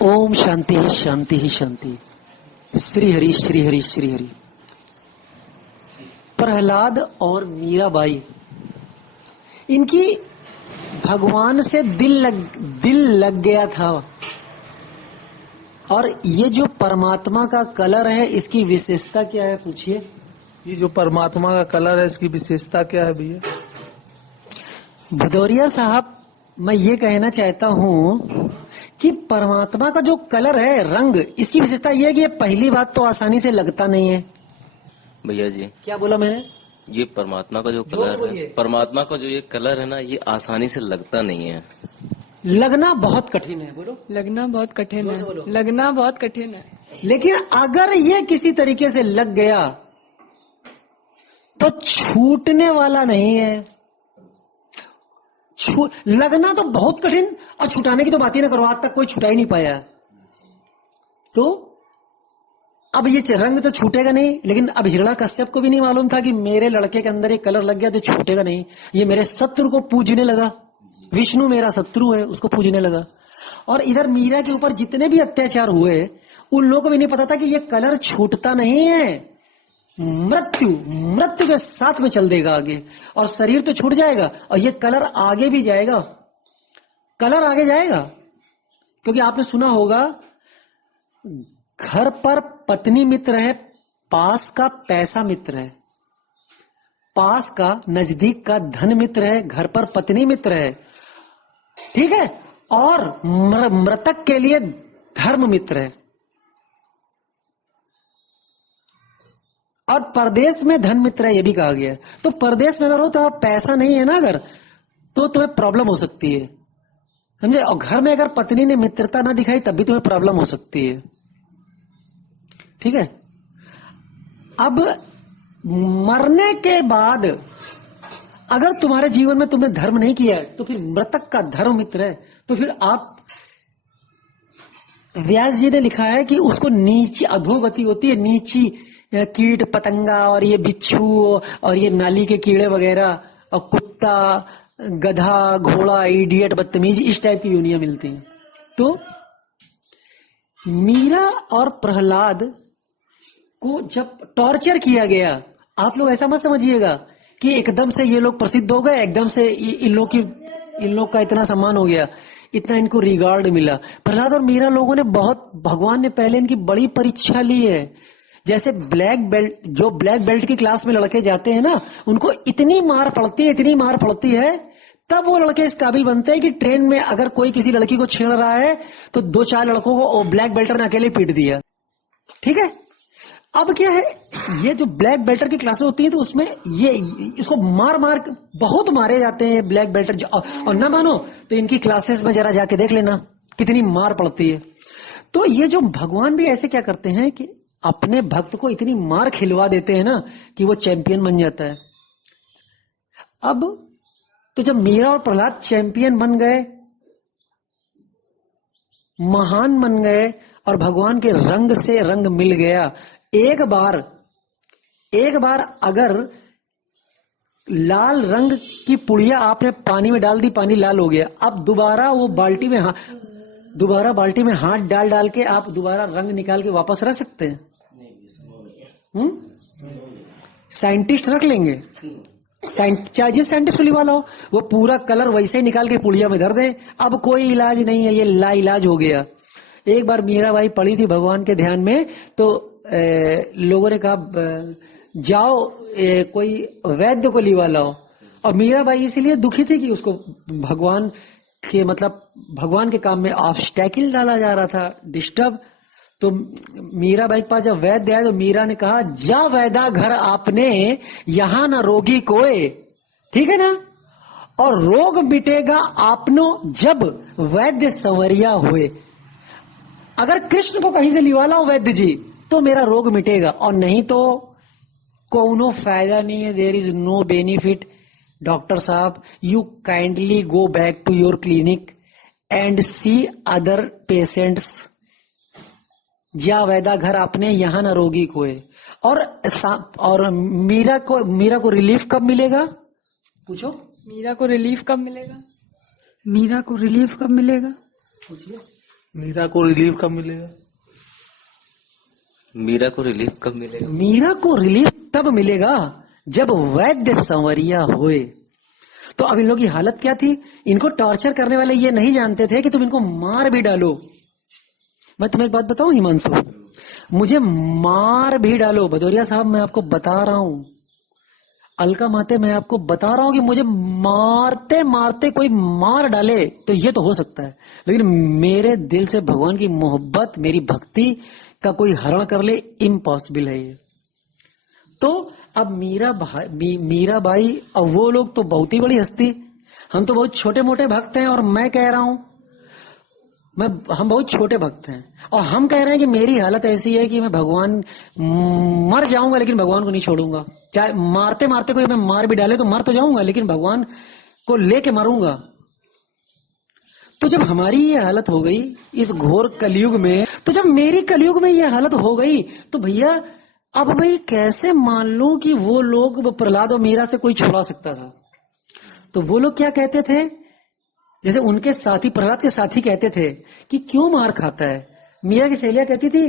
ओम शांति ही शांति ही शांति। श्री हरि श्री हरि श्री हरि। प्रहलाद और मीराबाई, इनकी भगवान से दिल लग गया था। और ये जो परमात्मा का कलर है, इसकी विशेषता क्या है, पूछिए। ये जो परमात्मा का कलर है, इसकी विशेषता क्या है भैया? भदौरिया साहब, मैं ये कहना चाहता हूँ कि परमात्मा का जो कलर है, रंग, इसकी विशेषता ये है कि ये पहली बात तो आसानी से लगता नहीं है। भैया जी, क्या बोला मैंने? ये परमात्मा का जो कलर है, परमात्मा का जो ये कलर है ना, ये आसानी से लगता नहीं है। लगना बहुत कठिन है। बोलो। लगना बहुत कठिन है। लगना बहुत कठिन है। लेकिन अगर ये किसी तरीके से लग गया तो छूटने वाला नहीं है। लगना तो बहुत कठिन, और छुटाने की तो बात ही ना करो, आज तक कोई छुटा ही नहीं पाया। तो अब ये रंग तो छूटेगा नहीं। लेकिन अब हिरण्याकश्यप को भी नहीं मालूम था कि मेरे लड़के के अंदर ये कलर लग गया तो छूटेगा नहीं। ये मेरे शत्रु को पूजने लगा। विष्णु मेरा शत्रु है, उसको पूजने लगा। और इधर मीरा के ऊपर जितने भी अत्याचार हुए, उन लोगों को भी नहीं पता था कि ये कलर छूटता नहीं है। मृत्यु के साथ में चल देगा आगे, और शरीर तो छूट जाएगा और ये कलर आगे भी जाएगा। कलर आगे जाएगा, क्योंकि आपने सुना होगा, घर पर पत्नी मित्र है, पास का पैसा मित्र है। पास का, नजदीक का धन मित्र है, घर पर पत्नी मित्र है, ठीक है। और मृतक के लिए धर्म मित्र है। और परदेश में धन मित्र है, ये भी कहा गया है। तो परदेश में अगर हो तो पैसा नहीं है ना, अगर तो तुम्हें प्रॉब्लम हो सकती है, समझे। और घर में अगर पत्नी ने मित्रता ना दिखाई, तब भी तुम्हें प्रॉब्लम हो सकती है, ठीक है। अब मरने के बाद अगर तुम्हारे जीवन में तुमने धर्म नहीं किया है, तो फिर मृतक का धर्म मित्र है, तो फिर आप, व्यास जी ने लिखा है कि उसको नीची अधोगति होती है, नीची कीट पतंगा और ये बिच्छू और ये नाली के कीड़े वगैरह और कुत्ता, गधा, घोड़ा, इडियट, बदतमीज, इस टाइप की यूनियां मिलती हैं। तो मीरा और प्रहलाद को जब टॉर्चर किया गया, आप लोग ऐसा मत समझिएगा कि एकदम से ये लोग प्रसिद्ध हो गए, एकदम से इन लोग का इतना सम्मान हो गया, इतना इनको रिगार्ड मिला। प्रहलाद और मीरा लोगों ने बहुत, भगवान ने पहले इनकी बड़ी परीक्षा ली है। जैसे ब्लैक बेल्ट, जो ब्लैक बेल्ट की क्लास में लड़के जाते हैं ना, उनको इतनी मार पड़ती है, तब वो लड़के इस काबिल बनते हैं कि ट्रेन में अगर कोई किसी लड़की को छेड़ रहा है तो 2-4 लड़कों को ब्लैक बेल्टर ने अकेले पीट दिया, ठीक है। अब क्या है, ये जो ब्लैक बेल्टर की क्लासेस होती है, तो उसमें ये इसको मार बहुत मारे जाते हैं ब्लैक बेल्टर। और ना मानो तो इनकी क्लासेस में जरा जाके देख लेना कितनी मार पड़ती है। तो ये जो भगवान भी ऐसे क्या करते हैं कि अपने भक्त को इतनी मार खिलवा देते हैं ना कि वो चैंपियन बन जाता है। अब तो जब मीरा और प्रहलाद चैंपियन बन गए, महान बन गए, और भगवान के रंग से रंग मिल गया, एक बार अगर लाल रंग की पुड़िया आपने पानी में डाल दी, पानी लाल हो गया, अब दोबारा वो बाल्टी में हाथ डाल के आप दोबारा रंग निकाल के वापस रख सकते हैं? साइंटिस्ट रख लेंगे, चाहे जिस साइंटिस्ट को लिवा हो, वो पूरा कलर वैसे ही निकाल के पुड़िया में धर दे। अब कोई इलाज नहीं है, ये ला इलाज हो गया। एक बार मीराबाई पड़ी थी भगवान के ध्यान में, तो लोगों ने कहा जाओ कोई वैद्य को लिवा लाओ। और मीराबाई इसीलिए दुखी थी कि उसको भगवान के काम में ऑब्स्टैकल डाला जा रहा था, डिस्टर्ब। तो मीराबाई के पास जब वैद्य आया, तो मीरा ने कहा, जा वैदा घर आपने, यहां ना रोगी कोई, ठीक है ना। और रोग मिटेगा आपनो जब वैद्य संवरिया हुए। अगर कृष्ण को कहीं से लिवाला हो वैद्य जी, तो मेरा रोग मिटेगा, और नहीं तो कोनो फायदा नहीं है। There is no benefit. Doctor साहब, you kindly go back to your clinic and see other patients. जा वैदा घर आपने, यहां ना रोगी कोई। और मीरा को रिलीफ कब मिलेगा, पूछो। मीरा को रिलीफ कब मिलेगा? पूछिए। मीरा को रिलीफ कब मिलेगा? मीरा को रिलीफ कब मिलेगा? मीरा को रिलीफ तब मिलेगा जब वैद्य संवरिया होए। तो अब इन लोगों की हालत क्या थी? इनको टॉर्चर करने वाले ये नहीं जानते थे कि तुम इनको मार भी डालो। मैं तुम्हें एक बात बताऊं हिमांशु, मुझे मार भी डालो, भदौरिया साहब मैं आपको बता रहा हूं, अलका माते मैं आपको बता रहा हूं कि मुझे मारते मारते कोई मार डाले तो ये तो हो सकता है, लेकिन मेरे दिल से भगवान की मोहब्बत, मेरी भक्ति का कोई हरण कर ले, इम्पॉसिबल है ये। तो अब मीराबाई और वो लोग तो बहुत ही बड़ी हस्ती, हम तो बहुत छोटे मोटे भक्त हैं। और मैं कह रहा हूं हम बहुत छोटे भक्त हैं और हम कह रहे हैं कि मेरी हालत ऐसी है कि मैं भगवान मर जाऊंगा लेकिन भगवान को नहीं छोड़ूंगा। चाहे मारते मारते कोई मैं मार भी डाले तो मर तो जाऊंगा लेकिन भगवान को लेके मरूंगा। तो जब हमारी ये हालत हो गई इस घोर कलयुग में, तो जब मेरी कलयुग में ये हालत हो गई तो भैया अब मैं कैसे मान लूं कि वो लोग, वो प्रहलाद और मीरा से कोई छुड़ा सकता था? तो वो लोग क्या कहते थे, जैसे उनके साथी, प्रहलाद के साथी कहते थे कि क्यों मार खाता है। मीरा की सहेलियां कहती थी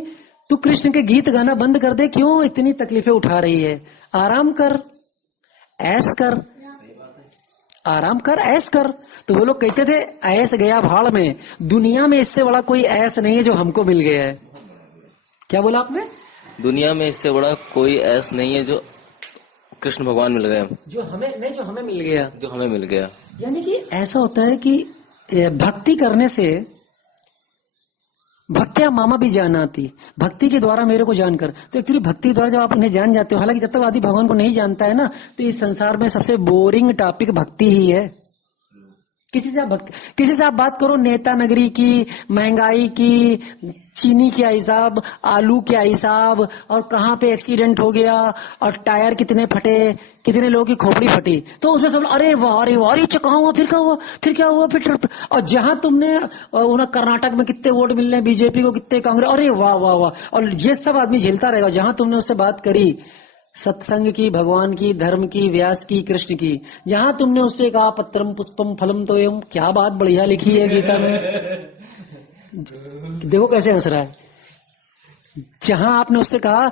तू कृष्ण के गीत गाना बंद कर दे, क्यों इतनी तकलीफें उठा रही है, आराम कर, ऐस कर, आराम कर, ऐस कर। तो वो लोग कहते थे ऐस गया भाड़ में, दुनिया में इससे बड़ा कोई ऐस नहीं है जो हमको मिल गया है। क्या बोला आपने? दुनिया में इससे बड़ा कोई ऐस नहीं है जो कृष्ण भगवान मिल गए, जो हमें मिल गया, जो हमें मिल गया। यानी कि ऐसा होता है कि भक्ति करने से भक्तिया मामा भी जान आती, भक्ति के द्वारा मेरे को जानकर। तो एक्चुअली भक्ति के द्वारा जब आप उन्हें जान जाते हो, हालांकि जब तक आदमी भगवान को नहीं जानता है ना, तो इस संसार में सबसे बोरिंग टॉपिक भक्ति ही है। किसी से आप बात करो नेता नगरी की, महंगाई की, चीनी क्या हिसाब, आलू क्या हिसाब, और कहाँ पे एक्सीडेंट हो गया, और टायर कितने फटे, कितने लोगों की खोपड़ी फटी, तो उसमें सब अरे वाह अरे वाह, कहाँ हुआ, फिर क्या हुआ, फिर क्या हुआ, फिर। और जहां तुमने उन्हें कर्नाटक में कितने वोट मिल रहे हैं बीजेपी को, कितने कांग्रेस, अरे वाह वाह वाह, और ये सब आदमी झेलता रहेगा। जहां तुमने उससे बात करी सत्संग की, भगवान की, धर्म की, व्यास की, कृष्ण की, जहां तुमने उससे कहा पत्रम पुष्पम फलम तो एवं, क्या बात बढ़िया लिखी है गीता में, देखो कैसे हंस रहा है। जहां आपने उससे कहा,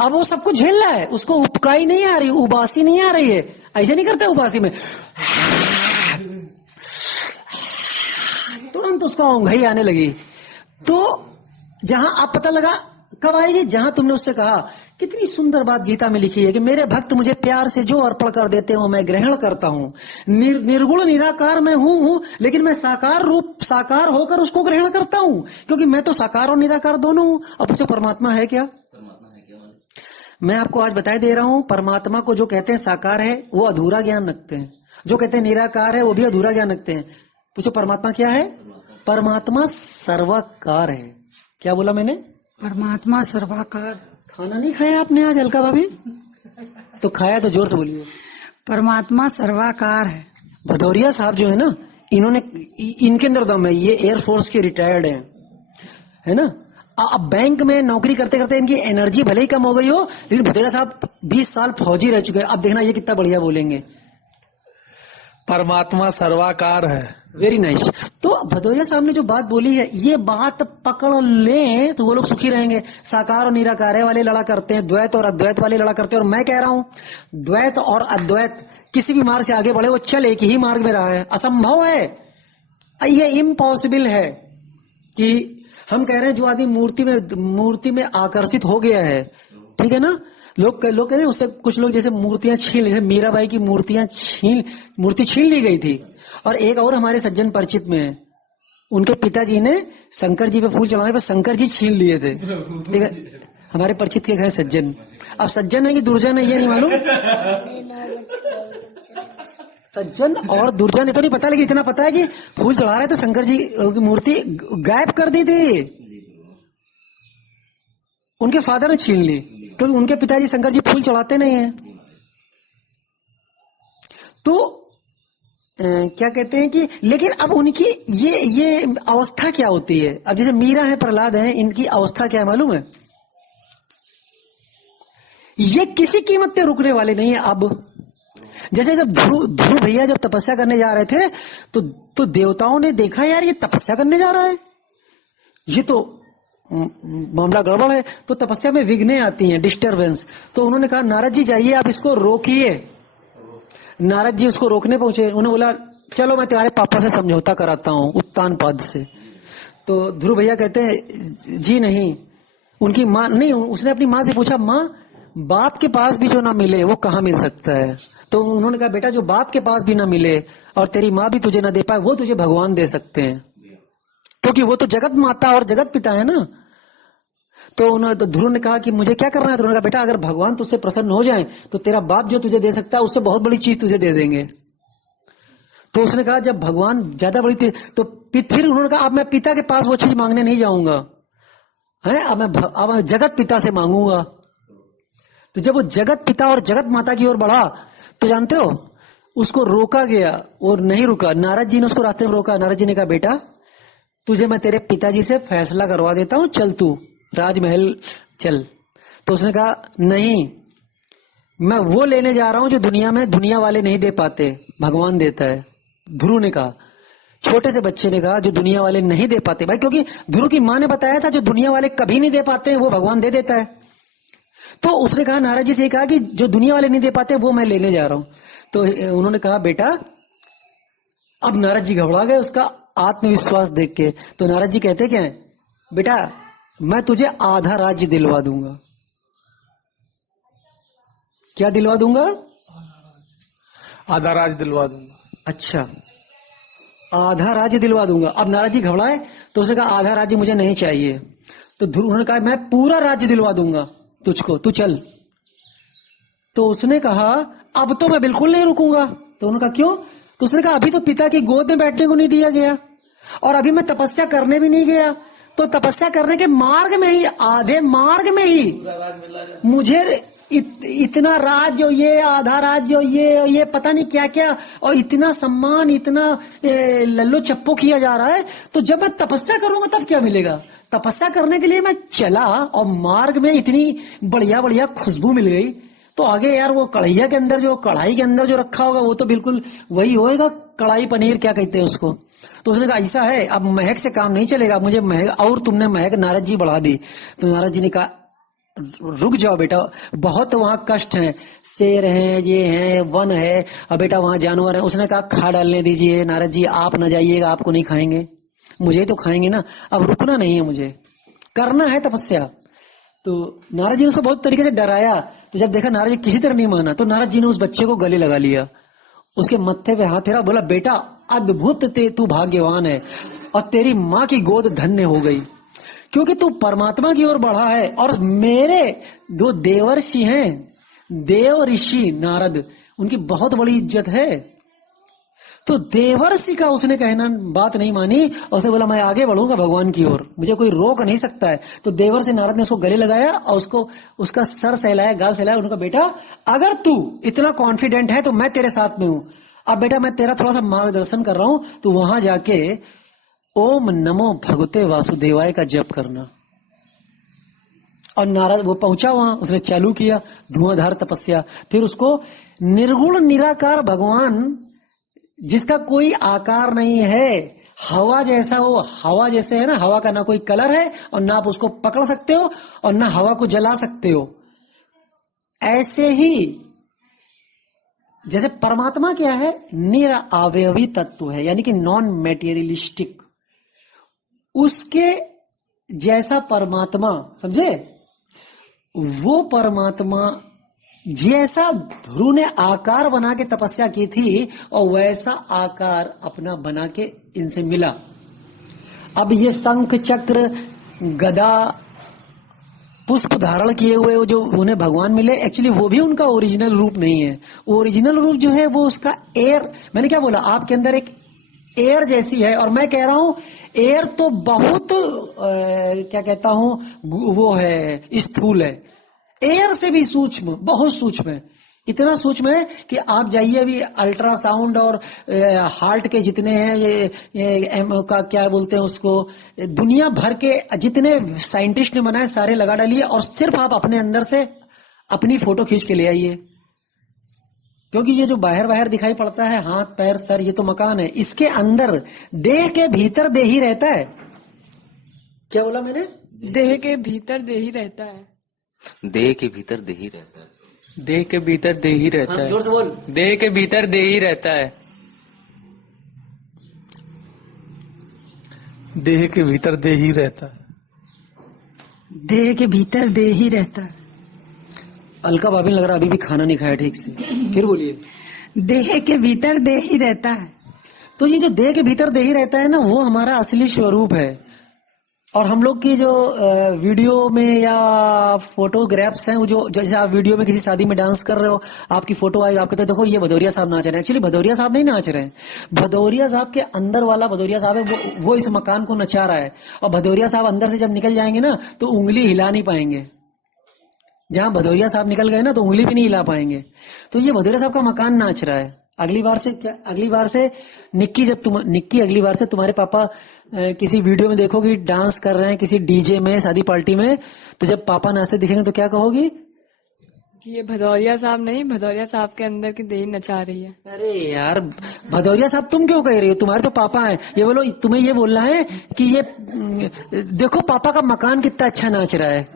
अब वो सबको झेल रहा है, उसको उपकाई नहीं आ रही, उबासी नहीं आ रही है, ऐसे नहीं करते उबासी में, तुरंत उसका ओंघाई आने लगी। तो जहां आप पता लगा कब आएगी, जहां तुमने उससे कहा, कितनी सुंदर बात गीता में लिखी है कि मेरे भक्त मुझे प्यार से जो अर्पण कर देते हो मैं ग्रहण करता हूँ, निर्गुण निराकार मैं हूँ, लेकिन मैं साकार रूप, साकार होकर उसको ग्रहण करता हूँ, क्योंकि मैं तो साकार और निराकार दोनों हूँ। अब पूछो परमात्मा है क्या? मैं आपको आज बताए दे रहा हूँ, परमात्मा को जो कहते हैं साकार है वो अधूरा ज्ञान रखते हैं, जो कहते हैं निराकार है वो भी अधूरा ज्ञान रखते हैं। पूछो परमात्मा क्या है? परमात्मा सर्वाकार है। क्या बोला मैंने? परमात्मा सर्वाकार। खाना नहीं खाया आपने आज अलका भाभी? तो खाया तो जोर से बोलिए। परमात्मा सर्वाकार है। भदौरिया साहब जो है ना, इन्होंने, इनके अंदर दम है, ये एयरफोर्स के रिटायर्ड हैं, है ना। अब बैंक में नौकरी करते करते इनकी एनर्जी भले ही कम हो गई हो, लेकिन भदौरिया साहब 20 साल फौजी रह चुके हैं। अब देखना ये कितना बढ़िया बोलेंगे, परमात्मा सर्वाकार है। Very nice. तो भदौरिया साहब ने जो बात बोली है, ये बात पकड़ ले तो वो लोग सुखी रहेंगे। साकार और निराकार वाले लड़ा करते हैं, द्वैत और अद्वैत वाले लड़ा करते हैं, और मैं कह रहा हूं द्वैत और अद्वैत किसी भी मार्ग से आगे बढ़े, वो चल एक ही मार्ग में रहा है, असंभव है, ये इम्पॉसिबल है। कि हम कह रहे हैं जो आदमी मूर्ति में आकर्षित हो गया है, ठीक है ना, लोग कहते हैं उससे, कुछ लोग जैसे मूर्तियां छीन, जैसे मीराबाई की मूर्ति छीन ली गई थी। और एक और हमारे सज्जन परिचित में है, उनके पिताजी ने शंकर जी पे फूल चढ़ाने पर शंकर जी छीन लिए थे। हमारे परिचित के घर सज्जन, अब सज्जन है कि दुर्जन है ये नहीं मालूम, सज्जन और दुर्जन ये तो नहीं पता, लेकिन इतना पता है कि फूल चढ़ा रहे तो शंकर जी की मूर्ति गायब कर दी थी, उनके फादर ने छीन ली, क्योंकि उनके पिताजी शंकर जी फूल चढ़ाते नहीं है। तो क्या कहते हैं कि, लेकिन अब उनकी ये अवस्था क्या होती है? अब जैसे मीरा है, प्रहलाद है, इनकी अवस्था क्या है मालूम है? ये किसी कीमत पे रुकने वाले नहीं है। अब जैसे जब ध्रुव भैया जब तपस्या करने जा रहे थे, तो देवताओं ने देखा यार ये तपस्या करने जा रहा है, ये तो मामला गड़बड़ है। तो तपस्या में विघ्नें आती हैं, डिस्टरबेंस। तो उन्होंने कहा नारद जी जाइए, आप इसको रोकिए। नारद जी उसको रोकने पहुंचे। उन्होंने बोला चलो मैं तुम्हारे पापा से समझौता कराता हूं, उत्तान पाद से। तो ध्रुव भैया कहते हैं जी नहीं, उनकी माँ नहीं। उसने अपनी माँ से पूछा, माँ बाप के पास भी जो ना मिले वो कहाँ मिल सकता है? तो उन्होंने कहा बेटा जो बाप के पास भी ना मिले और तेरी माँ भी तुझे ना दे पाए, वो तुझे भगवान दे सकते हैं, क्योंकि वो तो जगत माता और जगत पिता है ना। तो ध्रुव ने कहा कि मुझे क्या करना है? तो उन्होंने कहा बेटा अगर भगवान तुझसे प्रसन्न हो जाए तो तेरा बाप जो तुझे दे सकता है उससे बहुत बड़ी चीज तुझे दे देंगे। तो उसने कहा जब भगवान ज्यादा बड़ी थी तो फिर उन्होंने कहा अब मैं पिता के पास वो चीज मांगने नहीं जाऊंगा, है अब मैं जगत पिता से मांगूंगा। तो जब वो जगत पिता और जगत माता की ओर बढ़ा तो जानते हो उसको रोका गया, वो नहीं रुका। नारद जी ने उसको रास्ते में रोका। नारद जी ने कहा बेटा तुझे मैं तेरे पिताजी से फैसला करवा देता हूं, चल तू राजमहल चल। तो उसने कहा नहीं, मैं वो लेने जा रहा हूं जो दुनिया में दुनिया वाले नहीं दे पाते, भगवान देता है। ध्रुव ने कहा, छोटे से बच्चे ने कहा जो दुनिया वाले नहीं दे पाते भाई, क्योंकि ध्रुव की मां ने बताया था जो दुनिया वाले कभी नहीं दे पाते वो भगवान दे देता है। तो उसने कहा नारद जी से कहा कि जो दुनिया वाले नहीं दे पाते वो मैं लेने जा रहा हूं। तो उन्होंने कहा बेटा, अब नारद जी घबरा गए उसका आत्मविश्वास देख के। तो नारद जी कहते क्या है, बेटा मैं तुझे आधा राज्य दिलवा दूंगा। क्या दिलवा दूंगा? आधा राज दिलवा दूंगा। अच्छा, आधा राज्य दिलवा दूंगा। अब नारद जी घबराए तो उसने कहा आधा राज्य मुझे नहीं चाहिए। तो ध्रुव उन्होंने कहा मैं पूरा राज्य दिलवा दूंगा तुझको, तू चल। तो उसने कहा अब तो मैं बिल्कुल नहीं रुकूंगा। तो उन्होंने कहा क्यों? तो उसने कहा अभी तो पिता की गोद में बैठने को नहीं दिया गया और अभी मैं तपस्या करने भी नहीं गया। तो तपस्या करने के मार्ग में ही, आधे मार्ग में ही मुझे इतना राज्य, ये आधा राज्य, ये पता नहीं क्या क्या, और इतना सम्मान, इतना लल्लो चप्पो किया जा रहा है। तो जब मैं तपस्या करूंगा तब क्या मिलेगा? तपस्या करने के लिए मैं चला और मार्ग में इतनी बढ़िया बढ़िया खुशबू मिल गई। तो आगे यार वो कढ़ाई के अंदर जो रखा होगा वो तो बिल्कुल वही होएगा, कढ़ाई पनीर क्या कहते हैं उसको। तो उसने कहा ऐसा है, अब महक से काम नहीं चलेगा, मुझे महक, और तुमने महक नारद जी बढ़ा दी। तो नारद जी ने कहा रुक जाओ बेटा, बहुत वहां कष्ट है, शेर है, ये है, वन है, और बेटा वहां जानवर है। उसने कहा खा डालने दीजिए नारद जी, आप न जाइएगा, आपको नहीं खाएंगे, मुझे तो खाएंगे ना। अब रुकना नहीं है, मुझे करना है तपस्या। तो नारद जी ने उसको बहुत तरीके से डराया। तो जब देखा नारद जी किसी तरह नहीं माना तो नारद जी ने उस बच्चे को गले लगा लिया, उसके मत्थे पे हाथ फेरा, बोला बेटा अद्भुत तू भाग्यवान है और तेरी माँ की गोद धन्य हो गई, क्योंकि तू परमात्मा की ओर बढ़ा है। और मेरे दो देवर्षि हैं, देव ऋषि नारद, उनकी बहुत बड़ी इज्जत है। तो देवर्षि का उसने कहना बात नहीं मानी और उसने बोला मैं आगे बढ़ूंगा भगवान की ओर, मुझे कोई रोक नहीं सकता है। तो देवर्षि नारद ने उसको गले लगाया और उसको उसका सर सहलाया, गाल सहलाया। उन्होंने कहा बेटा अगर तू इतना कॉन्फिडेंट है तो मैं तेरे साथ में हूं। अब बेटा मैं तेरा थोड़ा सा मार्गदर्शन कर रहा हूं, तो वहां जाके ओम नमो भगवते वासुदेवाय का जप करना। और नारद वो पहुंचा वहां, उसने चालू किया धुआंधार तपस्या। फिर उसको निर्गुण निराकार भगवान जिसका कोई आकार नहीं है, हवा जैसा, वो हवा जैसे है ना, हवा का ना कोई कलर है और ना आप उसको पकड़ सकते हो और ना हवा को जला सकते हो, ऐसे ही जैसे परमात्मा क्या है, निरअवयवी तत्व है, यानी कि नॉन मेटेरियलिस्टिक। उसके जैसा परमात्मा, समझे, वो परमात्मा जैसा ध्रुव ने आकार बना के तपस्या की थी और वैसा आकार अपना बना के इनसे मिला। अब ये शंख चक्र गदा पुष्प धारण किए हुए जो उन्हें भगवान मिले, एक्चुअली वो भी उनका ओरिजिनल रूप नहीं है। ओरिजिनल रूप जो है वो उसका एयर, मैंने क्या बोला, आपके अंदर एक एयर जैसी है। और मैं कह रहा हूं एयर तो बहुत क्या कहता हूं, वो है, स्थूल है, एयर से भी सूक्ष्म, बहुत सूक्ष्म है। इतना सूक्ष्म है कि आप जाइए अभी अल्ट्रासाउंड और हार्ट के जितने हैं ये का क्या बोलते हैं उसको, दुनिया भर के जितने साइंटिस्ट ने बनाए सारे लगा डालिए और सिर्फ आप अपने अंदर से अपनी फोटो खींच के ले आइए। क्योंकि ये जो बाहर दिखाई पड़ता है, हाथ पैर सर, ये तो मकान है, इसके अंदर देह के भीतर देह ही रहता है। क्या बोला मैंने? देह के भीतर देही रहता है। देह के भीतर देही रहता है। देह के भीतर देह ही रहता हाँ, है। जोर से बोल। देह के भीतर देह ही रहता है। देह के भीतर देह ही रहता है। देह के भीतर देह ही रहता है। अलका भाभी लग रहा अभी भी खाना नहीं खाया ठीक से। फिर बोलिए। देह के भीतर देह ही रहता है। तो ये जो देह के भीतर देह ही रहता है ना, वो हमारा असली स्वरूप है। और हम लोग की जो वीडियो में या फोटोग्राफ्स हैं, वो जो जैसे आप वीडियो में किसी शादी में डांस कर रहे हो, आपकी फोटो आई, आप कहते हो देखो ये भदौरिया साहब नाच रहे हैं। एक्चुअली भदौरिया साहब नहीं नाच रहे हैं, भदौरिया साहब के अंदर वाला भदौरिया साहब है, वो इस मकान को नचा रहा है। और भदौरिया साहब अंदर से जब निकल जाएंगे ना, तो उंगली हिला नहीं पाएंगे। जहां भदौरिया साहब निकल गए ना, तो उंगली भी नहीं हिला पाएंगे। तो ये भदौरिया साहब का मकान नाच रहा है। अगली बार से निक्की अगली बार से तुम्हारे पापा किसी वीडियो में देखोगी डांस कर रहे हैं किसी डीजे में, शादी पार्टी में, तो जब पापा नाचते दिखेंगे तो क्या कहोगी? कि ये भदौरिया साहब नहीं, भदौरिया साहब के अंदर की देही नचा रही है। अरे यार भदौरिया साहब तुम क्यों कह रही हो? तुम्हारे तो पापा हैं। ये बोलो, तुम्हें ये बोलना है कि ये देखो पापा का मकान कितना अच्छा नाच रहा है।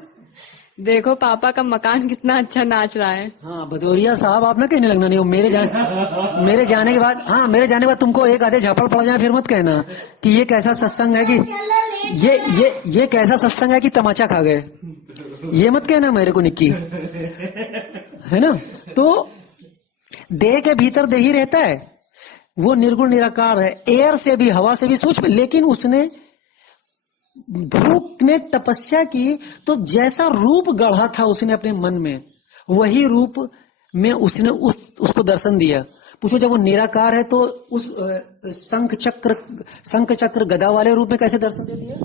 देखो पापा का मकान कितना अच्छा नाच रहा है। हाँ भदौरिया साहब आप ना कहने लगना नहीं हो। मेरे जाने के बाद तुमको एक आधे झापड़ पड़ जाए, फिर मत कहना कि ये कैसा सत्संग है कि ये कैसा सत्संग है कि तमाचा खा गए। ये मत कहना मेरे को निक्की, है ना? तो देह के भीतर देह ही रहता है, वो निर्गुण निराकार है, एयर से भी हवा से भी सूक्ष्म। लेकिन उसने ध्रुव ने तपस्या की तो जैसा रूप गढ़ा था उसने अपने मन में, वही रूप में उसने उसको दर्शन दिया। पूछो जब वो निराकार है तो उस शंख चक्र गदा वाले रूप में कैसे दर्शन दे दिया?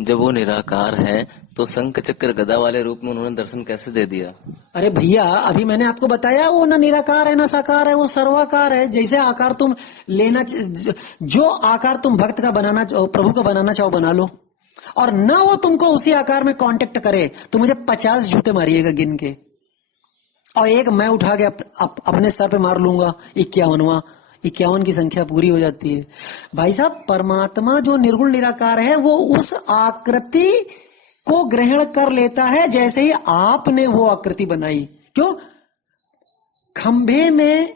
जब वो निराकार है तो शंख चक्र गदा वाले रूप में उन्होंने दर्शन कैसे दे दिया? अरे भैया अभी मैंने आपको बताया, वो न निराकार है न साकार है, वो सर्वाकार है। जैसे आकार तुम लेना, जो आकार तुम भक्त का बनाना, प्रभु का बनाना चाहो बना लो, और ना वो तुमको उसी आकार में कांटेक्ट करे तो मुझे 50 जूते मारिएगा गिन के, और एक मैं उठा के अपने सर पे मार लूंगा। 51 की संख्या पूरी हो जाती है। भाई साहब परमात्मा जो निर्गुण निराकार है, वो उस आकृति को ग्रहण कर लेता है जैसे ही आपने वो आकृति बनाई। क्यों? खंभे में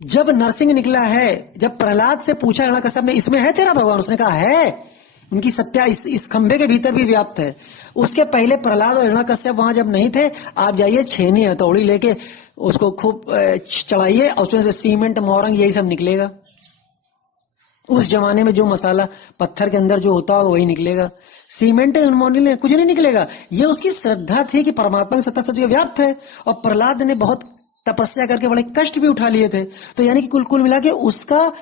जब नरसिंह निकला है, जब प्रहलाद से पूछा हिरण्यकश्यप ने इसमें है तेरा भगवान, उसने कहा है। उनकी सत्या इस खंभे के भीतर भी व्याप्त है। उसके पहले प्रहलाद और हिरण्यकश्यप वहां जब नहीं थे, आप जाइए छेनी हथौड़ी लेके उसको खूब चढ़ाइए और उसमें से सीमेंट मोरंग यही सब निकलेगा। उस जमाने में जो मसाला पत्थर के अंदर जो होता है वही निकलेगा, सीमेंट मोरंग कुछ नहीं निकलेगा। ये उसकी श्रद्धा थी कि परमात्मा की सत्ता सत्य व्याप्त है। और प्रहलाद ने बहुत तपस्या करके बड़े कष्ट भी उठा लिए थे। तो यानी कि कुल मिला के उसका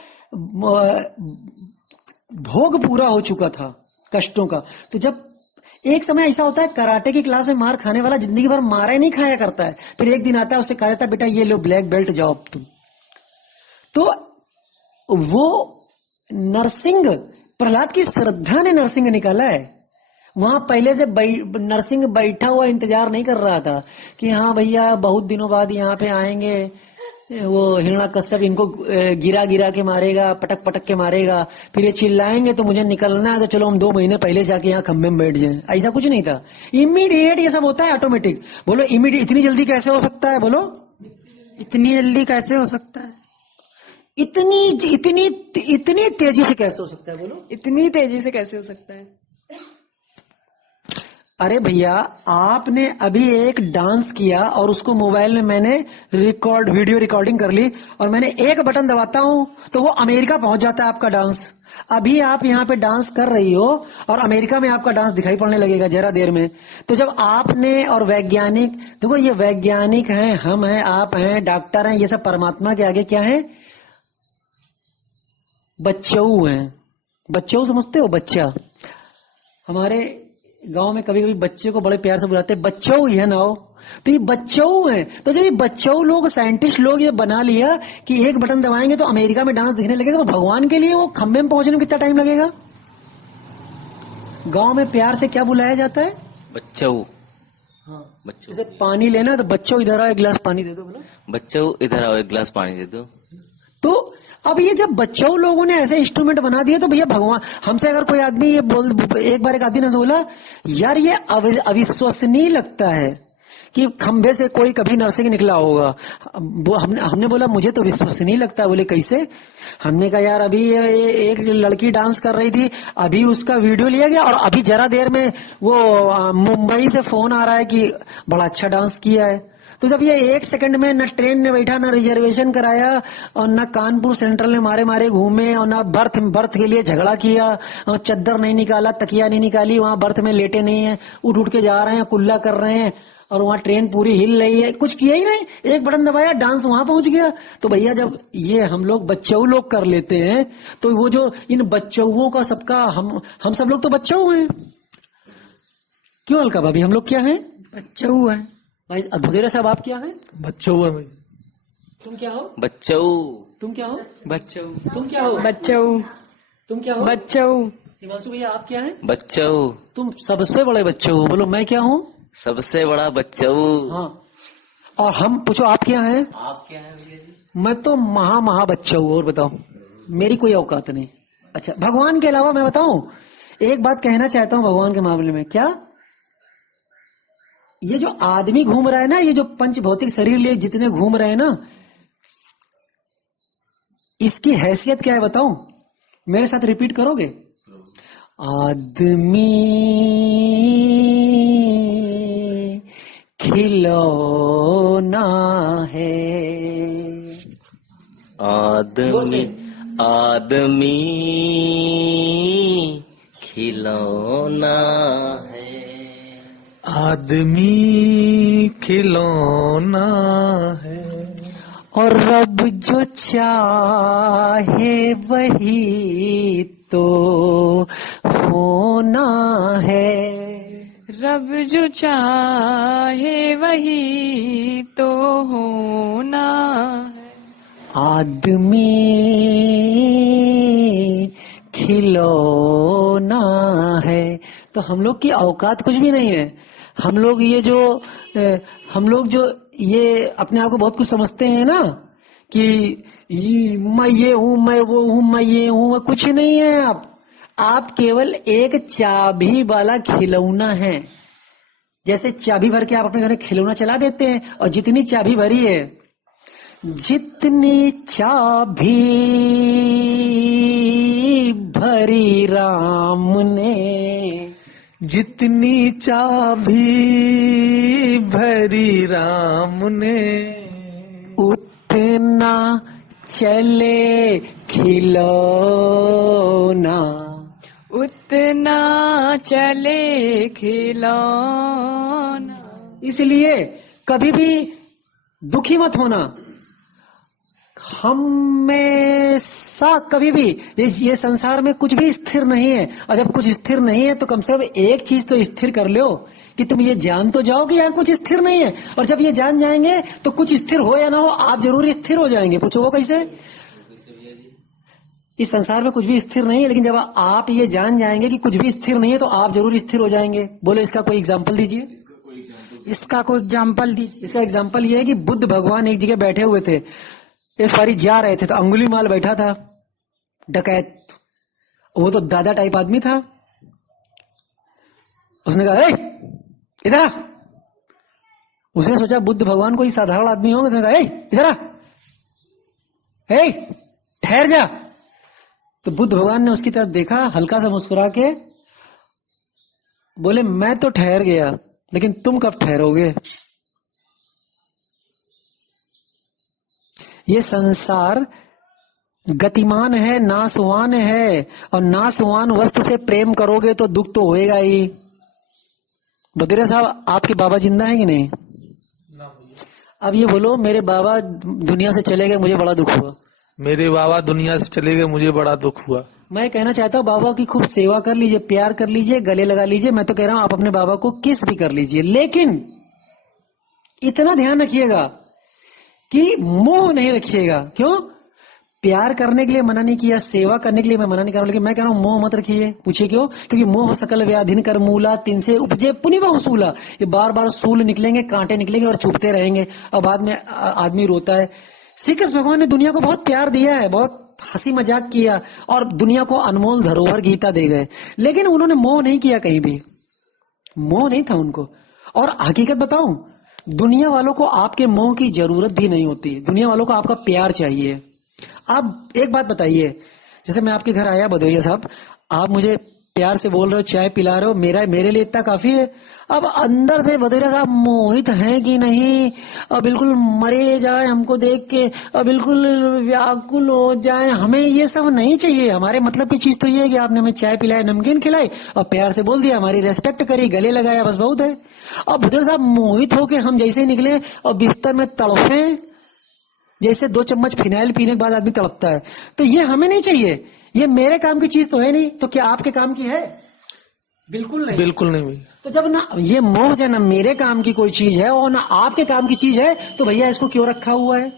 भोग पूरा हो चुका था कष्टों का। तो जब एक समय ऐसा होता है, कराटे की क्लास में मार खाने वाला जिंदगी भर मारा ही नहीं खाया करता है, फिर एक दिन आता है उससे कहा जाता है बेटा ये लो ब्लैक बेल्ट जाओ अब तुम। तो वो नरसिंह, प्रहलाद की श्रद्धा ने नरसिंह निकाला है। वहां पहले से नरसिंह बैठा हुआ इंतजार नहीं कर रहा था कि हाँ भैया बहुत दिनों बाद यहाँ पे आएंगे, वो हिरण्यकश्यप इनको गिरा के मारेगा, पटक के मारेगा, फिर ये चिल्लाएंगे तो मुझे निकलना है, तो चलो हम 2 महीने पहले जाके यहाँ खंबे में बैठ जाएं। ऐसा कुछ नहीं था। इमीडिएट ये सब होता है, ऑटोमेटिक। बोलो इमीडिएट इतनी जल्दी कैसे हो सकता है? बोलो इतनी जल्दी कैसे हो सकता है? इतनी तेजी से कैसे हो सकता है? बोलो इतनी तेजी से कैसे हो सकता है? अरे भैया आपने अभी एक डांस किया और उसको मोबाइल में मैंने वीडियो रिकॉर्डिंग कर ली, और मैंने एक बटन दबाता हूं तो वो अमेरिका पहुंच जाता है आपका डांस। अभी आप यहाँ पे डांस कर रही हो और अमेरिका में आपका डांस दिखाई पड़ने लगेगा जरा देर में। तो जब आपने, और वैज्ञानिक देखो, ये वैज्ञानिक हैं, हम हैं, आप हैं, डॉक्टर हैं, ये सब परमात्मा के आगे क्या है? बच्चऊ हैं। बच्चऊ समझते हो? बच्चा। हमारे गांव में कभी कभी बच्चे को बड़े प्यार से बुलाते हैं, बच्चऊ ही है ना हो। तो ये बच्चऊ हैं। तो जब ये बच्चऊ लोग, साइंटिस्ट लोग ये बना लिया कि एक बटन दबाएंगे तो अमेरिका में डांस दिखने लगेगा, तो भगवान के लिए वो खंबे में पहुंचने में कितना टाइम लगेगा? गांव में प्यार से क्या बुलाया जाता है? बच्चऊ। हाँ, बच्चऊ। जैसे पानी लेना तो बच्चऊ इधर आओ एक गिलास पानी दे दो। बोलो बच्चऊ इधर आओ एक गिलास पानी दे दो। तो अब ये जब बच्चों लोगों ने ऐसे इंस्ट्रूमेंट बना दिए तो भैया भगवान हमसे अगर कोई आदमी ये बोल, एक बार एक आदमी ने बोला यार ये अविश्वसनीय लगता है कि खंभे से कोई कभी नरसिंह निकला होगा। वो हमने बोला मुझे तो विश्वसनीय लगता है। बोले कैसे? हमने कहा यार अभी एक लड़की डांस कर रही थी, अभी उसका वीडियो लिया गया और अभी जरा देर में वो मुंबई से फोन आ रहा है कि बड़ा अच्छा डांस किया है। तो जब ये 1 सेकंड में न ट्रेन में बैठा, न रिजर्वेशन कराया और न कानपुर सेंट्रल ने मारे मारे घूमे और न बर्थ के लिए झगड़ा किया और चद्दर नहीं निकाला, तकिया नहीं निकाली, वहां बर्थ में लेटे नहीं है, उठ उठ के जा रहे हैं, कुल्ला कर रहे हैं और वहां ट्रेन पूरी हिल रही है, कुछ किया ही नहीं, एक बटन दबाया डांस वहां पहुंच गया। तो भैया जब ये हम लोग बच्चों लोग कर लेते हैं तो वो जो इन बच्चों का सबका हम सब लोग तो बच्चों हैं। क्यों अलका भाभी, हम लोग क्या हैं? बच्चों है। भाई भुदेरा साहब आप क्या हैं? बच्चों है भाई। तुम क्या हो? बच्चों। तुम क्या हो? बच्चों तुम क्या हो? बच्चों तुम क्या हो? बच्चों हिमांशु भैया आप क्या हैं? बच्चों। तुम सबसे बड़े बच्चे हो। बोलो मैं क्या हूँ? सबसे बड़ा बच्चों। हाँ। और हम पूछो आप क्या हैं? आप क्या है भैया जी? मैं तो महा बच्चा हूँ। और बताओ, मेरी कोई औकात नहीं। अच्छा भगवान के अलावा मैं बताऊं, एक बात कहना चाहता हूं भगवान के मामले में। क्या ये जो आदमी घूम रहा है ना, ये जो पंच भौतिक शरीर लिए जितने घूम रहे हैं ना, इसकी हैसियत क्या है बताऊं? मेरे साथ रिपीट करोगे? आदमी खिलौना है। आदमी आदमी खिलौना है। आदमी खिलौना है और रब जो चाहे वही तो होना है। रब जो चाहे वही तो होना है। आदमी खिलौना है। तो हम लोग की औकात कुछ भी नहीं है। हम लोग जो ये अपने आप को बहुत कुछ समझते हैं ना कि मैं ये हूं, मैं वो हूं, मैं ये हूं, कुछ नहीं है। आप केवल एक चाबी वाला खिलौना है। जैसे चाबी भर के आप अपने घर में खिलौना चला देते हैं और जितनी चाबी भरी है, जितनी चाबी भरी राम ने, जितनी चाबी भरी राम ने, उतना चले खिलौना। उतना चले खिलौना। इसलिए कभी भी दुखी मत होना। हमेशा कभी भी ये संसार में कुछ भी स्थिर नहीं है। और जब कुछ स्थिर नहीं है तो कम से कम एक चीज तो स्थिर कर लो कि तुम ये जान तो जाओ कि यहाँ कुछ स्थिर नहीं है। और जब ये जान जाएंगे तो कुछ स्थिर हो या ना हो, आप जरूर स्थिर हो जाएंगे। पूछो वो कैसे? इस संसार में कुछ भी स्थिर नहीं है, लेकिन जब आप ये जान जाएंगे कि कुछ भी स्थिर नहीं है तो आप जरूर स्थिर हो जाएंगे। बोलो इसका कोई एग्जाम्पल दीजिए। इसका कोई एग्जाम्पल दीजिए। इसका एग्जाम्पल ये है कि बुद्ध भगवान एक जगह बैठे हुए थे, इस बारी जा रहे थे, तो अंगुलीमाल बैठा था, डकैत। वो तो दादा टाइप आदमी था। उसने कहा ए इधर आ। उसने सोचा बुद्ध भगवान कोई साधारण आदमी होगा। उसने कहा ए इधर आ, ए ठहर जा। तो बुद्ध भगवान ने उसकी तरफ देखा, हल्का सा मुस्कुरा के बोले मैं तो ठहर गया, लेकिन तुम कब ठहरोगे? ये संसार गतिमान है, नाशवान है, और नाशवान वस्तु से प्रेम करोगे तो दुख तो होएगा ही। बदेरा साहब आपके बाबा जिंदा है कि नहीं? अब ये बोलो मेरे बाबा दुनिया से चले गए, मुझे बड़ा दुख हुआ। मेरे बाबा दुनिया से चले गए, मुझे बड़ा दुख हुआ। मैं कहना चाहता हूँ बाबा की खूब सेवा कर लीजिए, प्यार कर लीजिए, गले लगा लीजिए। मैं तो कह रहा हूं आप अपने बाबा को किस भी कर लीजिए, लेकिन इतना ध्यान रखिएगा कि मोह नहीं रखिएगा। क्यों? प्यार करने के लिए मना नहीं किया, सेवा करने के लिए मैं मना नहीं कर रहा हूं, लेकिन मैं कह रहा हूं मोह मत रखिए। पूछिए क्यों? क्योंकि मोह सकल व्याधिन कर मूला, तिन से उपजे पुनि बहु सूला। ये बार बार सूल निकलेंगे, कांटे निकलेंगे और चुभते रहेंगे और बाद में आदमी रोता है। श्री कृष्ण भगवान ने दुनिया को बहुत प्यार दिया है, बहुत हंसी मजाक किया और दुनिया को अनमोल धरोहर गीता दे गए, लेकिन उन्होंने मोह नहीं किया, कहीं भी मोह नहीं था उनको। और हकीकत बताऊं, दुनिया वालों को आपके मोह की जरूरत भी नहीं होती, दुनिया वालों को आपका प्यार चाहिए। आप एक बात बताइए, जैसे मैं आपके घर आया भदौरिया साहब, आप मुझे प्यार से बोल रहे हो, चाय पिला रहे हो, मेरे लिए इतना काफी है। अब अंदर से भदौरिया साहब मोहित हैं कि नहीं, और बिल्कुल मरे जाए हमको देख के, और बिल्कुल व्याकुल हो जाए, हमें ये सब नहीं चाहिए। हमारे मतलब की चीज तो ये है कि आपने हमें चाय पिलाई, नमकीन खिलाई और प्यार से बोल दिया, हमारी रेस्पेक्ट करी, गले लगाया, बस बहुत है। और भदौरिया साहब मोहित होके हम जैसे निकले और बिस्तर में तड़फे, जैसे 2 चम्मच फिनाइल पीने के बाद आदमी तड़पता है, तो ये हमें नहीं चाहिए। ये मेरे काम की चीज तो है नहीं, तो क्या आपके काम की है? बिल्कुल नहीं, बिल्कुल नहीं भैया। तो जब ना ये मोह जो ना मेरे काम की कोई चीज है और ना आपके काम की चीज है, तो भैया इसको क्यों रखा हुआ है?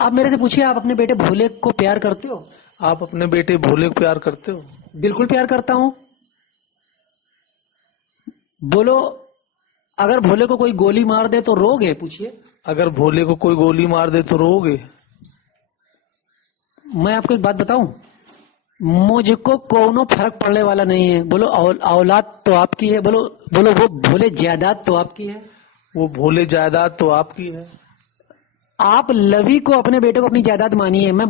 आप मेरे से पूछिए, आप अपने बेटे भोले को प्यार करते हो? आप अपने बेटे भोले को प्यार करते हो? बिल्कुल प्यार करता हूं। बोलो, अगर भोले को कोई गोली मार दे तो रोगे? पूछिए। अगर भोले को कोई गोली मार दे तो रोगे? मैं आपको एक बात बताऊं, मुझको कोनो फर्क पड़ने वाला नहीं है। बोलो औलाद तो आपकी है, बोलो बोलो वो भोले जायदाद तो आपकी है। वो भोले जायदाद तो आपकी है। आप लवी को, अपने बेटे को अपनी जायदाद मानिए, मैं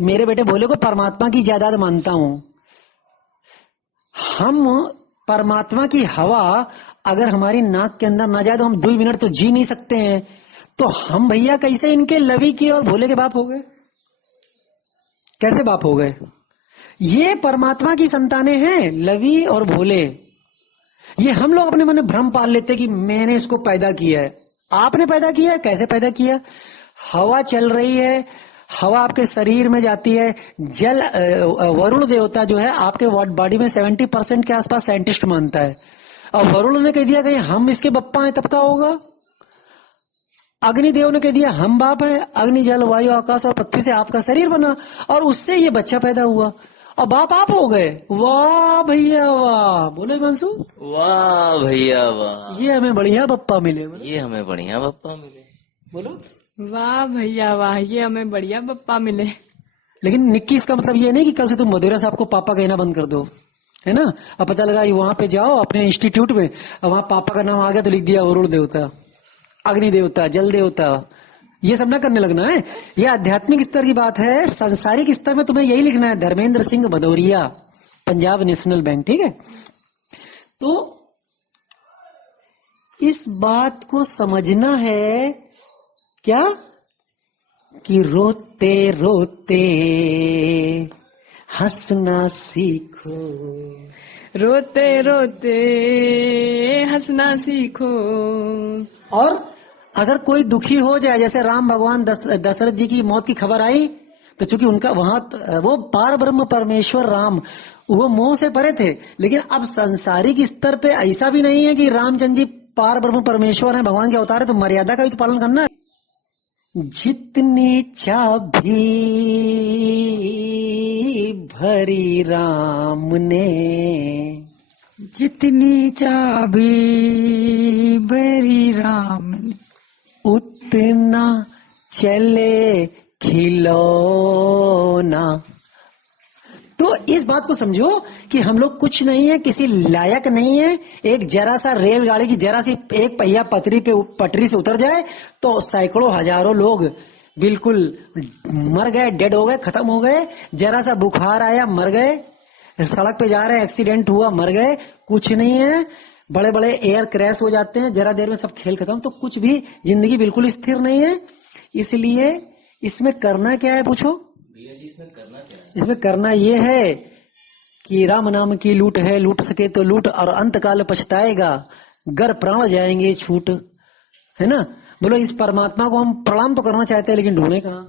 मेरे बेटे भोले को परमात्मा की जायदाद मानता हूं। हम परमात्मा की हवा अगर हमारी नाक के अंदर ना जाए तो हम 2 मिनट तो जी नहीं सकते हैं। तो हम भैया कैसे इनके लवी के और भोले के बाप हो गए? कैसे बाप हो गए? ये परमात्मा की संतानें हैं, लवी और भोले। ये हम लोग अपने मन में भ्रम पाल लेते कि मैंने इसको पैदा किया है। आपने पैदा किया है? कैसे पैदा किया? हवा चल रही है, हवा आपके शरीर में जाती है, जल वरुण देवता जो है आपके बॉडी में 70% के आसपास साइंटिस्ट मानता है, और वरुण ने कह दिया कि हम इसके बप्पा हैं, तब क्या होगा? अग्निदेव ने कह दिया हम बाप है, अग्नि जल वायु आकाश और पृथ्वी से आपका शरीर बना, और उससे ये बच्चा पैदा हुआ और बाप आप हो गए। वाह भैया वाह, बोले मंसू, वाह भैया वाह, ये हमें बढ़िया बप्पा मिले। ये हमें बढ़िया पप्पा मिले। बोलो वाह भैया वाह, ये हमें बढ़िया पप्पा मिले। लेकिन निक्की, इसका मतलब ये नहीं कि कल से तुम भदौरिया साहब को पापा कहना बंद कर दो, है ना? अब पता लगा वहां पे जाओ अपने इंस्टीट्यूट में, वहां पापा का नाम आ गया तो लिख दिया वरुण देवता, अग्नि देवता, जल देवता। ये सब ना करने लगना है। ये आध्यात्मिक स्तर की बात है। सांसारिक स्तर में तुम्हें यही लिखना है, धर्मेंद्र सिंह भदौरिया, पंजाब नेशनल बैंक, ठीक है? तो इस बात को समझना है क्या कि रोते रोते हंसना सीखो, रोते रोते हंसना सीखो। और अगर कोई दुखी हो जाए, जैसे राम भगवान दशरथ जी की मौत की खबर आई, तो चूंकि उनका वहां वो पार ब्रह्म परमेश्वर राम वो मोह से परे थे, लेकिन अब सांसारिक स्तर पे ऐसा भी नहीं है कि रामचंद्र जी पार ब्रह्म परमेश्वर हैं, भगवान के अवतार है, तो मर्यादा का भी तो पालन करना है। जितनी चाबी भरी राम ने, जितनी चाबी भरी राम ने, उतना चले खिलौना। तो इस बात को समझो कि हम लोग कुछ नहीं है, किसी लायक नहीं है। एक जरा सा रेलगाड़ी की जरा सी एक पहिया पटरी से उतर जाए तो सैकड़ों हजारों लोग बिल्कुल मर गए, डेड हो गए, खत्म हो गए। जरा सा बुखार आया, मर गए। सड़क पे जा रहे, एक्सीडेंट हुआ, मर गए। कुछ नहीं है। बड़े बड़े एयर क्रैश हो जाते हैं, जरा देर में सब खेल खत्म। तो कुछ भी, जिंदगी बिल्कुल स्थिर नहीं है। इसलिए इसमें करना क्या है, पूछो? इसमें करना ये है कि राम नाम की लूट है, लूट सके तो लूट, और अंत काल पछताएगा गर प्राण जाएंगे छूट, है ना? बोलो, इस परमात्मा को हम प्रणाम तो करना चाहते हैं, लेकिन ढूंढे कहाँ?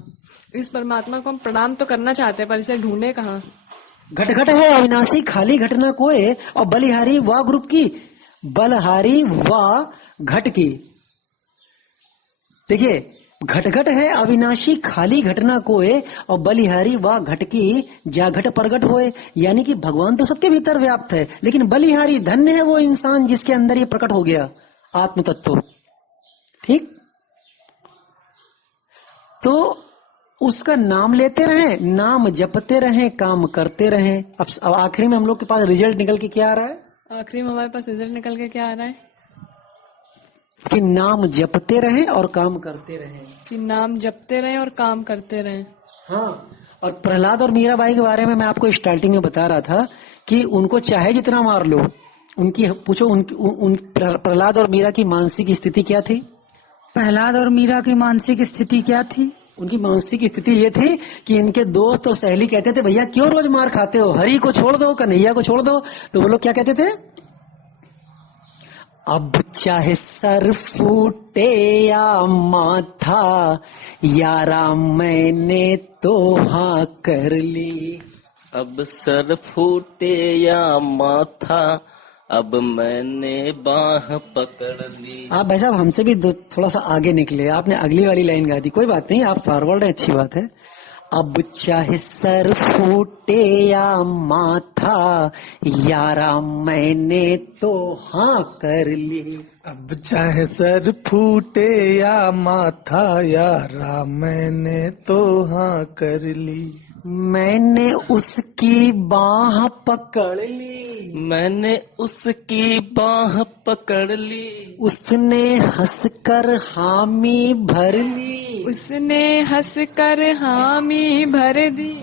इस परमात्मा को हम प्रणाम तो करना चाहते हैं, पर इसे ढूंढे कहाँ? घट घट है अविनाशी, खाली घटना कोय, और बलिहारी वाह ग्रुप की, बलहारी वाह घट की। देखिए, घट घट है अविनाशी, खाली घटना कोय, और बलिहारी वाह घट की, जा घट प्रगट होए। यानी कि भगवान तो सबके भीतर व्याप्त है, लेकिन बलिहारी, धन्य है वो इंसान जिसके अंदर ये प्रकट हो गया आत्म तत्व। ठीक? तो उसका नाम लेते रहें, नाम जपते रहें, काम करते रहें। अब आखिरी में हम लोग के पास रिजल्ट निकल के क्या आ रहा है आखिरी में हमारे पास रिजल्ट निकल के क्या आ रहा है कि नाम जपते रहें और काम करते रहें। कि नाम जपते रहें और काम करते रहें। हाँ, और प्रहलाद और मीराबाई के बारे में मैं आपको स्टार्टिंग में बता रहा था कि उनको चाहे जितना मार लो, उनकी पूछो प्रहलाद और मीरा की मानसिक स्थिति क्या थी? प्रहलाद और मीरा की मानसिक स्थिति क्या थी? उनकी मानसिक स्थिति ये थी कि इनके दोस्त और सहेली कहते थे भैया क्यों रोज मार खाते हो, हरि को छोड़ दो, कन्हैया को छोड़ दो। तो वो लोग क्या कहते थे? अब चाहे सर फूटे या माथा, यारा मैंने तो हाँ कर ली। अब सर फूटे या माथा, अब मैंने बाह पकड़ ली। आप भाई साहब हमसे भी थोड़ा सा आगे निकले, आपने अगली वाली लाइन गा दी। कोई बात नहीं, आप फॉरवर्ड है, अच्छी बात है। अब चाहे सर फूटे या माथा, यारा मैंने तो हाँ कर ली। अब चाहे सर फूटे या माथा, यारा मैंने तो हाँ कर ली। मैंने उसकी बाह पकड़ ली, मैंने उसकी बाह पकड़ ली। उसने हंसकर हामी भर ली। उसने हंसकर हामी भर दी।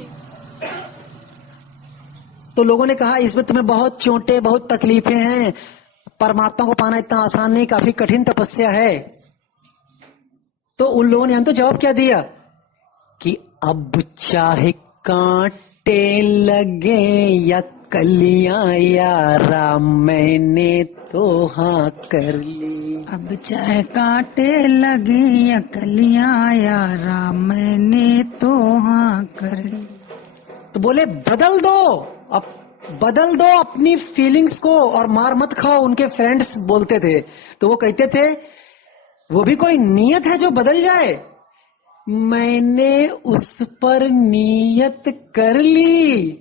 तो लोगों ने कहा इसमें तुम्हें बहुत चोटें, बहुत तकलीफें हैं, परमात्मा को पाना इतना आसान नहीं, काफी कठिन तपस्या है। तो उन लोगों ने तो जवाब क्या दिया कि अब चाहे कांटे लगे या कलियां, यारा मैंने तो हाँ कर ली। अब चाहे कांटे लगे या कलियां, यारा मैंने तो हाँ कर ली। तो बोले बदल दो, अब बदल दो अपनी फीलिंग्स को और मार मत खाओ। उनके फ्रेंड्स बोलते थे, तो वो कहते थे वो भी कोई नियत है जो बदल जाए। मैंने उस पर नियत कर ली।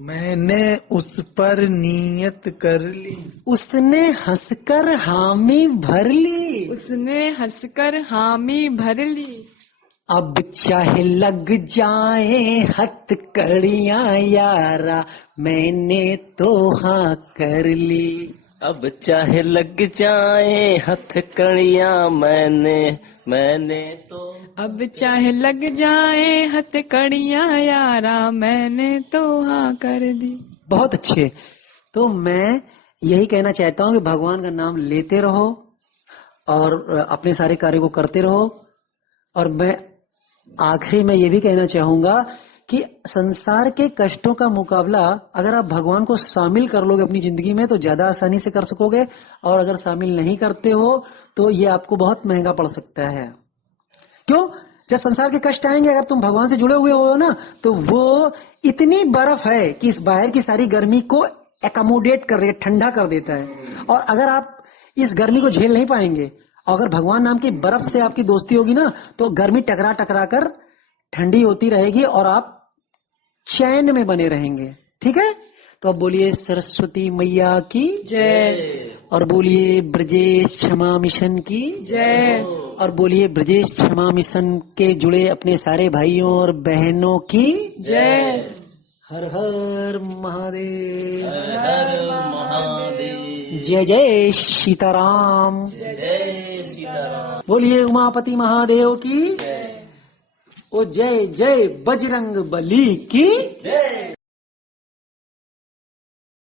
मैंने उस पर नियत कर ली। उसने हंसकर हामी भर ली। उसने हंसकर हामी भर ली। अब चाहे लग जाए हथकड़ियां, यारा मैंने तो हाँ कर ली। अब चाहे लग जाए हथकड़ियां, मैंने तो। अब चाहे लग जाए हथकड़ियां, यारा मैंने तो हाँ कर दी। बहुत अच्छे। तो मैं यही कहना चाहता हूँ कि भगवान का नाम लेते रहो और अपने सारे कार्य को करते रहो। और मैं आखिरी में ये भी कहना चाहूंगा कि संसार के कष्टों का मुकाबला अगर आप भगवान को शामिल कर लोगे अपनी जिंदगी में तो ज्यादा आसानी से कर सकोगे, और अगर शामिल नहीं करते हो तो ये आपको बहुत महंगा पड़ सकता है। क्यों? जब संसार के कष्ट आएंगे, अगर तुम भगवान से जुड़े हुए हो ना, तो वो इतनी बर्फ है कि इस बाहर की सारी गर्मी को एकोमोडेट कर रही है, ठंडा कर देता है। और अगर आप इस गर्मी को झेल नहीं पाएंगे, अगर भगवान नाम की बर्फ से आपकी दोस्ती होगी ना, तो गर्मी टकरा टकरा कर ठंडी होती रहेगी और आप चैन में बने रहेंगे। ठीक है? तो अब बोलिए सरस्वती मैया की जय। और बोलिए ब्रजेश क्षमा मिशन की जय। और बोलिए ब्रजेश क्षमा मिशन के जुड़े अपने सारे भाइयों और बहनों की जय। हर हर महादेव। हर महादेव। जय जय सीताराम। जय सीताराम। बोलिए उमापति महादेव की। ओ जय जय बजरंग बली की।